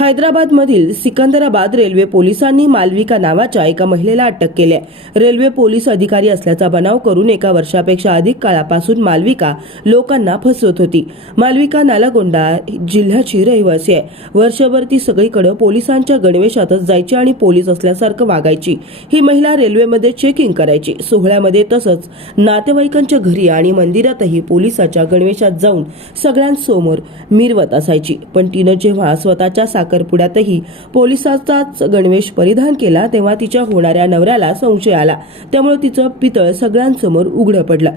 हैदराबादमधील Secunderabad railway पोलिसांनी मालविका नावाच्या एका महिलेला अटक केली आहे. रेल्वे पोलीस अधिकारी असल्याचा बनाव करून एका वर्षापेक्षा अधिक काळापासून मालविका लोकांना फसवत होती. मालविका नालागोंडा जिल्ह्याची रहिवासी आहे. वर्षभर ती सगळीकडे पोलिसांच्या गणवेशातच जायची आणि पोलीस असल्यासारखं वागायची. ही महिला रेल्वेमध्ये चेकिंग करायची. सोहळ्यामध्ये तसंच नातेवाईकांच्या घरी आणि मंदिरातही पोलिसाच्या गणवेशात जाऊन सगळ्यांसमोर मिरवत असायची. पण तिनं जेव्हा स्वतःच्या साखरपुड्यातही पोलिसाचाच गणवेश परिधान केला तेव्हा तिच्या होणाऱ्या नवऱ्याला संशय आला. त्यामुळे तिचं पितळ सगळ्यांसमोर उघडं पडलं.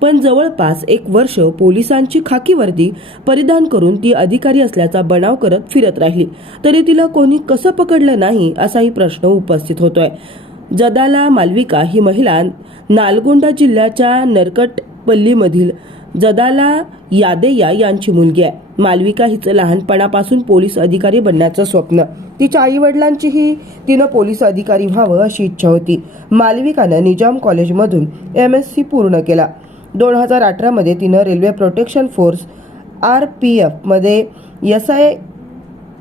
पण जवळपास एक वर्ष पोलिसांची खाकी वर्दी परिधान करून ती अधिकारी असल्याचा बनाव करत फिरत राहिली. तरी तिला कोणी कसं पकडलं नाही असाही प्रश्न उपस्थित होतोय. जदाला मालविका ही महिला नालगोंडा जिल्ह्याच्या नरकट पल्लीमधील जदाला यादेया यांची मुलगी आहे. मालविका हिचं लहानपणापासून पोलीस अधिकारी बनण्याचं स्वप्न. तिच्या आई वडिलांचीही तिनं पोलीस अधिकारी व्हावं अशी इच्छा होती. मालविकानं निजाम कॉलेजमधून एम एस सी पूर्ण केला. दोन हजार अठरामध्ये तिनं railway protection force R P एफमध्ये S I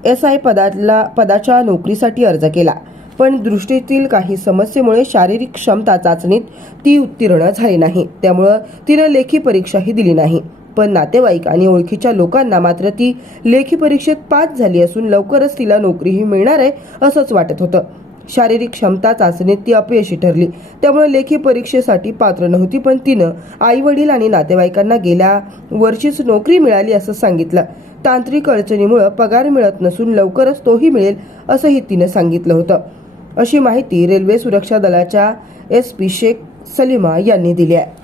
S I पदातला पदाच्या नोकरीसाठी अर्ज केला. पण दृष्टीतील काही समस्येमुळे शारीरिक क्षमता चाचणीत ती उत्तीर्ण झाली नाही. त्यामुळं तिनं लेखी परीक्षाही दिली नाही. पण नातेवाईक आणि ओळखीच्या लोकांना मात्र ती लेखी परीक्षेत पास झाली असून लवकरच तिला नोकरीही मिळणार आहे असंच वाटत होतं. शारीरिक क्षमता चाचणीत ती अपयशी ठरली. त्यामुळे लेखी परीक्षेसाठी पात्र नव्हती पण तिनं आई वडील आणि नातेवाईकांना गेल्या वर्षीच नोकरी मिळाली असं सांगितलं. तांत्रिक अडचणीमुळं पगार मिळत नसून लवकरच तोही मिळेल असंही तिनं सांगितलं होतं. अशी माहिती रेल्वे सुरक्षा दलाच्या एस पी शेख सलीमा यांनी दिली आहे.